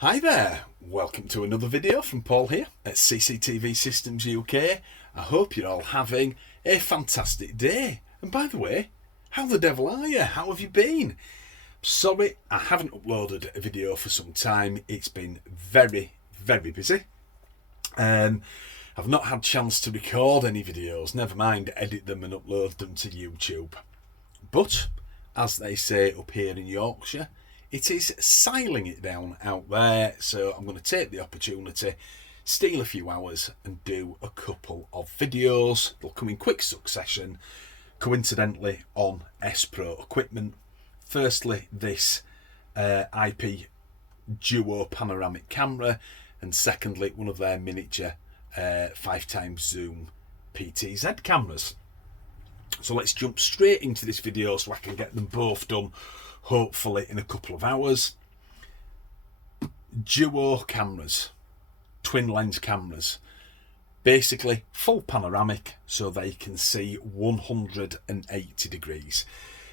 Hi there, welcome to another video from Paul here at CCTV Systems UK. I hope you're all having a fantastic day. And by the way, how the devil are you? How have you been? Sorry, I haven't uploaded a video for some time. It's been very busy. I've not had a chance to record any videos, never mind edit them and upload them to YouTube. But, as they say up here in Yorkshire, it is siling it down out there, so I'm going to take the opportunity, steal a few hours and do a couple of videos. They'll come in quick succession, coincidentally on Spro equipment. Firstly, this IP Duhua panoramic camera, and secondly, one of their miniature 5x zoom PTZ cameras. So let's jump straight into this video so I can get them both done hopefully in a couple of hours. Duo cameras, twin lens cameras, basically full panoramic so they can see 180 degrees.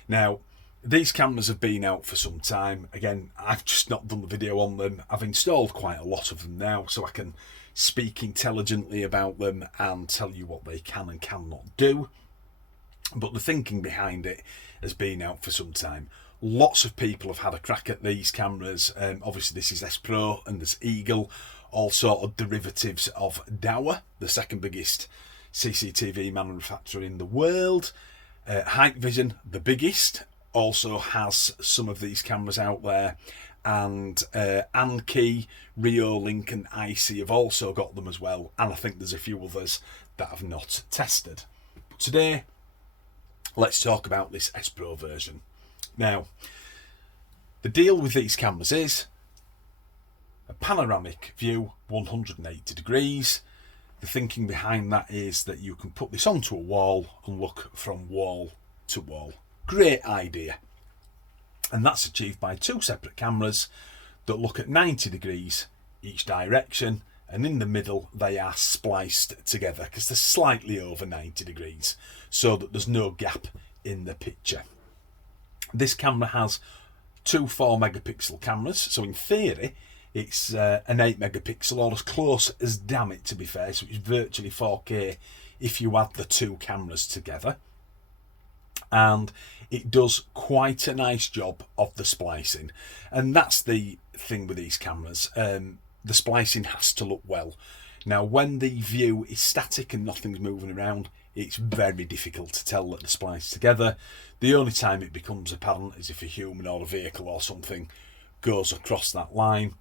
Now these cameras have been out for some time. Again, I've just not done the video on them. I've installed quite a lot of them now so I can speak intelligently about them and tell you what they can and cannot do. But the thinking behind it has been out for some time. Lots of people have had a crack at these cameras. Obviously this is Spro and there's Eagle, all sort of derivatives of Duhua, the second biggest CCTV manufacturer in the world. Hikvision, the biggest, also has some of these cameras out there, and Anki, Reolink and IC have also got them as well, and I think there's a few others that I've not tested. But today, let's talk about this Spro version. Now, the deal with these cameras is a panoramic view, 180 degrees. The thinking behind that is that you can put this onto a wall and look from wall to wall. Great idea. And that's achieved by two separate cameras that look at 90 degrees each direction, and in the middle they are spliced together because they're slightly over 90 degrees so that there's no gap in the picture. This camera has two 4 megapixel cameras, so in theory it's an 8 megapixel, or as close as damn it to be fair, so it's virtually 4K if you add the two cameras together. And it does quite a nice job of the splicing, and that's the thing with these cameras. The splicing has to look well. Now when the view is static and nothing's moving around, it's very difficult to tell that they're spliced together. The only time it becomes apparent is if a human or a vehicle or something goes across that line,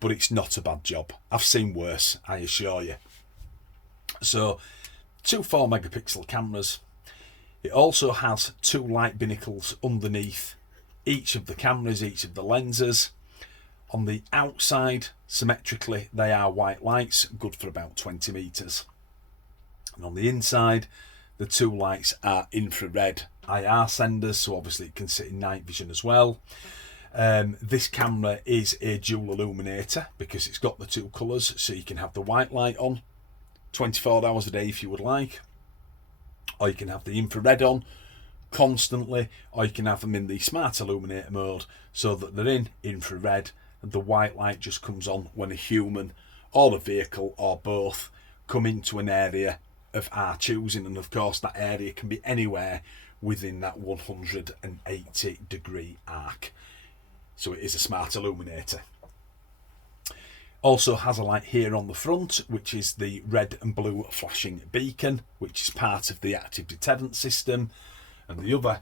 but it's not a bad job. I've seen worse, I assure you. So, two 4 megapixel cameras. It also has two light binnacles underneath each of the cameras, each of the lenses. On the outside, symmetrically, they are white lights, good for about 20 metres. And on the inside, the two lights are infrared IR senders, so obviously it can sit in night vision as well. This camera is a dual illuminator because it's got the two colours, so you can have the white light on 24 hours a day if you would like, or you can have the infrared on constantly, or you can have them in the smart illuminator mode so that they're in infrared and the white light just comes on when a human or a vehicle or both come into an area of our choosing, and of course that area can be anywhere within that 180 degree arc. So it is a smart illuminator. Also has a light here on the front, which is the red and blue flashing beacon, which is part of the active deterrence system, and the other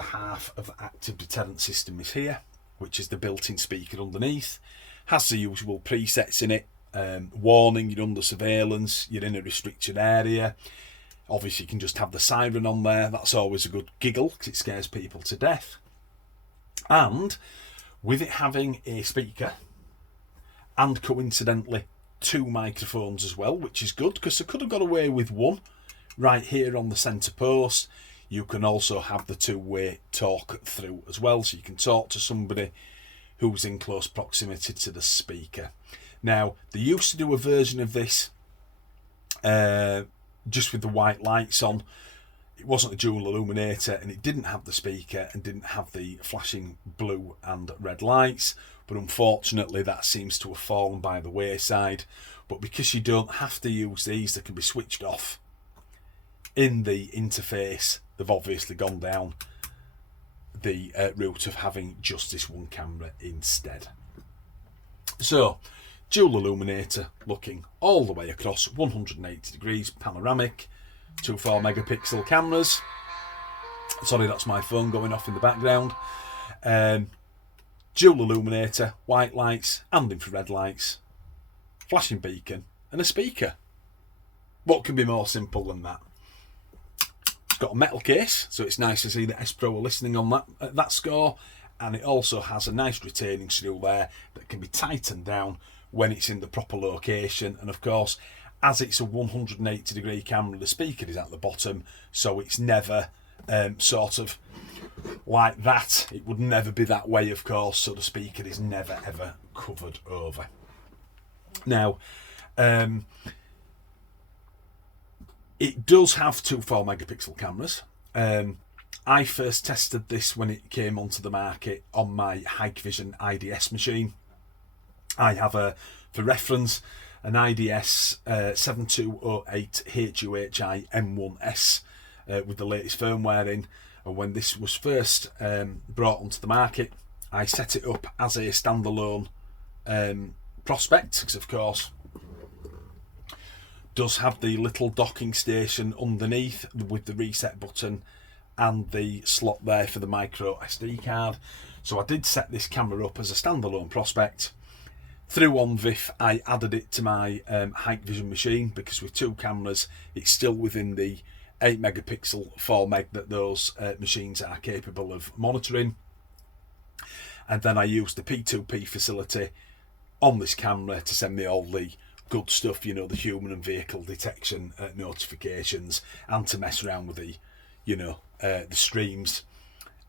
half of the active deterrence system is here, which is the built-in speaker underneath. Has the usual presets in it. Warning, you're under surveillance, you're in a restricted area. Obviously you can just have the siren on there. That's always a good giggle because it scares people to death. And with it having a speaker and coincidentally two microphones as well, which is good because I could have got away with one right here on the centre post. You can also have the two-way talk through as well, so you can talk to somebody who's in close proximity to the speaker. Now, they used to do a version of this just with the white lights on. It wasn't a dual illuminator and it didn't have the speaker and didn't have the flashing blue and red lights. but unfortunately that seems to have fallen by the wayside. But because you don't have to use these, they can be switched off in the interface. They've obviously gone down the route of having just this one camera instead. So, dual illuminator, looking all the way across, 180 degrees, panoramic, 2 4-megapixel cameras. Sorry, that's my phone going off in the background. Dual illuminator, white lights and infrared lights, flashing beacon and a speaker. What can be more simple than that? It's got a metal case, so it's nice to see that Spro are listening on that score, and it also has a nice retaining screw there that can be tightened down when it's in the proper location. And of course, as it's a 180 degree camera, the speaker is at the bottom, so it's never sort of like that. It would never be that way, of course, so the speaker is never ever covered over. Now, it does have 2 4-megapixel cameras. I first tested this when it came onto the market on my Hikvision IDS machine. I have for reference, an IDS 7208 HUHI M1S with the latest firmware in. And when this was first brought onto the market, I set it up as a standalone prospect, because of course does have the little docking station underneath with the reset button and the slot there for the micro SD card. So I did set this camera up as a standalone prospect. Through OnVIF, I added it to my Hikvision machine, because with 2 cameras, it's still within the 8-megapixel 4 meg that those machines are capable of monitoring. And then I used the P2P facility on this camera to send me all the good stuff, you know, the human and vehicle detection notifications, and to mess around with the, you know, the streams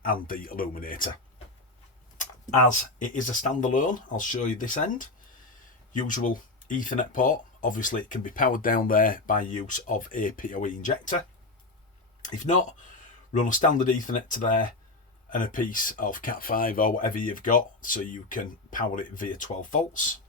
and the illuminator. As it is a standalone, I'll show you this end. Usual Ethernet port. Obviously it can be powered down there by use of a PoE injector. If not, run a standard Ethernet to there and a piece of Cat5 or whatever you've got, so you can power it via 12 volts.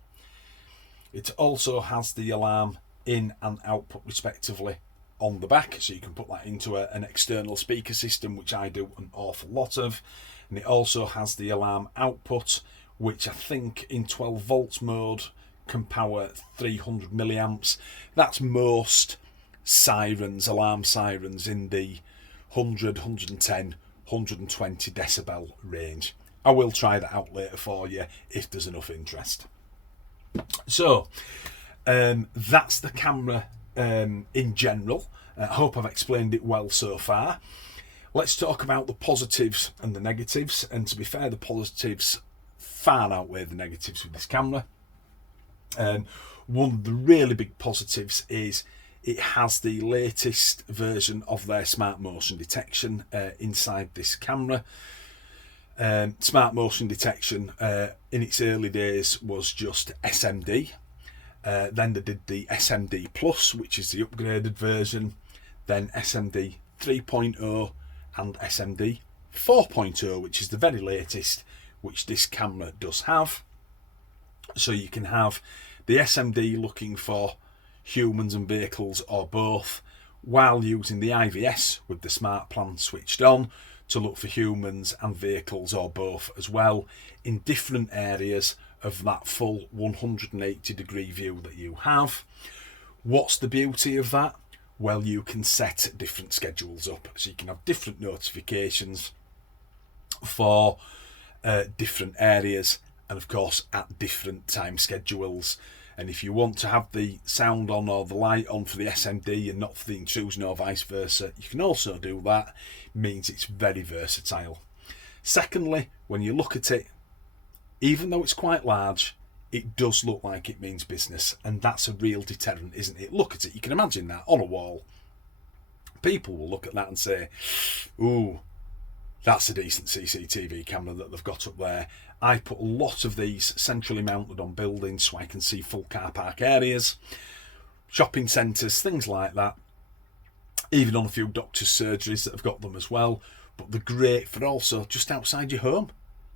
It also has the alarm in and output respectively on the back, so you can put that into an external speaker system, which I do an awful lot of. And it also has the alarm output, which I think in 12 volts mode can power 300 milliamps. That's most sirens, alarm sirens, in the 100, 110, 120 decibel range. I will try that out later for you if there's enough interest. So that's the camera in general. I hope I've explained it well so far. Let's talk about the positives and the negatives. And to be fair, the positives far outweigh the negatives with this camera. One of the really big positives is it has the latest version of their smart motion detection inside this camera. Smart motion detection in its early days was just SMD. Then they did the SMD Plus, which is the upgraded version. Then SMD 3.0 and SMD 4.0, which is the very latest, which this camera does have. So you can have the SMD looking for humans and vehicles or both, while using the IVS with the smart plan switched on to look for humans and vehicles or both as well, in different areas of that full 180 degree view that you have. What's the beauty of that? Well, you can set different schedules up, so you can have different notifications for different areas, and of course at different time schedules. And if you want to have the sound on or the light on for the SMD and not for the intrusion or vice versa, you can also do that. It means it's very versatile. Secondly, when you look at it, even though it's quite large, it does look like it means business, and that's a real deterrent, isn't it? Look at it, you can imagine that on a wall. People will look at that and say, ooh, that's a decent CCTV camera that they've got up there. I put a lot of these centrally mounted on buildings so I can see full car park areas, shopping centres, things like that. Even on a few doctors' surgeries that have got them as well. But they're great for also just outside your home.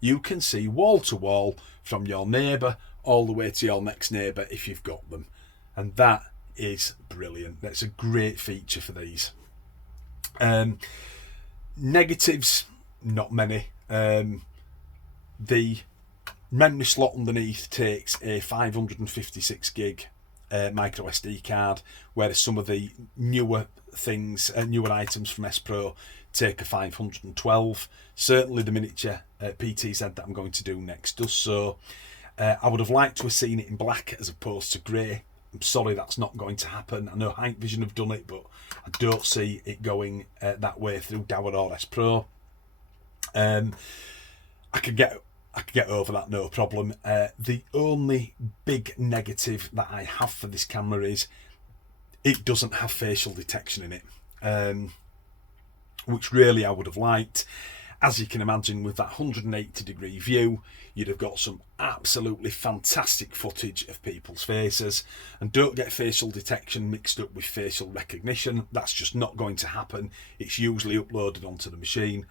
you can see wall to wall from your neighbour all the way to your next neighbour if you've got them. And that is brilliant. That's a great feature for these. Negatives, not many. The memory slot underneath takes a 556 gig micro SD card, whereas some of the newer things, newer items from Spro take a 512. Certainly the miniature PTZ that I'm going to do next does so. I would have liked to have seen it in black as opposed to grey. I'm sorry, that's not going to happen. I know Hike Vision have done it, but I don't see it going that way through Duhua or Spro. I could get over that, no problem. The only big negative that I have for this camera is it doesn't have facial detection in it, which really I would have liked. As you can imagine, with that 180-degree view, you'd have got some absolutely fantastic footage of people's faces. And don't get facial detection mixed up with facial recognition. That's just not going to happen. It's usually uploaded onto the machine.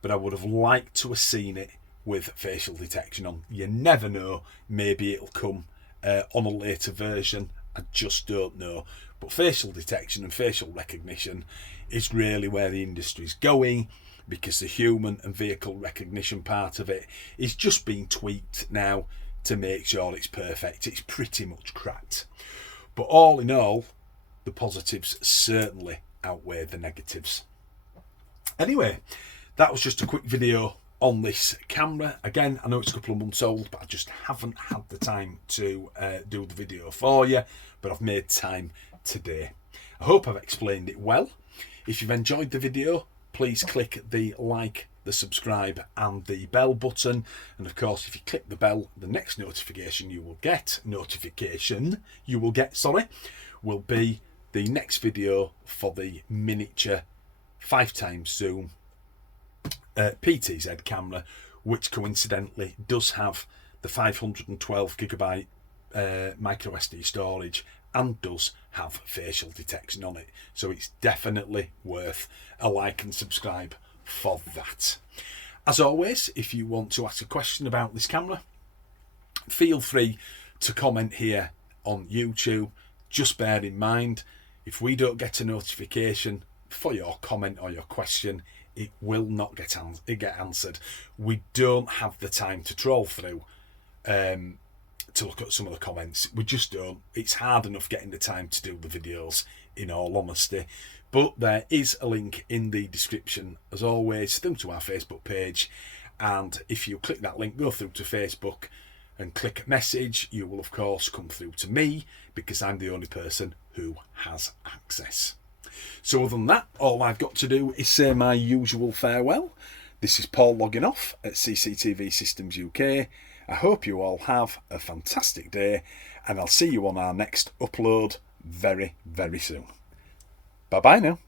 But I would have liked to have seen it with facial detection on. You never know, maybe it'll come on a later version. I just don't know. But facial detection and facial recognition is really where the industry's going, because the human and vehicle recognition part of it is just being tweaked now to make sure it's perfect. It's pretty much cracked. But all in all, the positives certainly outweigh the negatives. Anyway, that was just a quick video on this camera. Again, I know it's a couple of months old, but I just haven't had the time to do the video for you, but I've made time today. I hope I've explained it well. If you've enjoyed the video, please click the like, the subscribe and the bell button. And of course, if you click the bell, the next notification you will get, will be the next video for the miniature 5x zoom PTZ camera, which coincidentally does have the 512 gigabyte micro SD storage and does have facial detection on it. So it's definitely worth a like and subscribe for that. As always, if you want to ask a question about this camera, feel free to comment here on YouTube. Just bear in mind, if we don't get a notification for your comment or your question, it will not get answered. We don't have the time to troll through to look at some of the comments. We just don't. It's hard enough getting the time to do the videos, in all honesty. But there is a link in the description, as always, through to our Facebook page. And if you click that link, go through to Facebook and click message, you will of course come through to me, because I'm the only person who has access. So other than that, all I've got to do is say my usual farewell. This is Paul logging off at CCTV Systems UK. I hope you all have a fantastic day, and I'll see you on our next upload very, very soon. Bye bye now.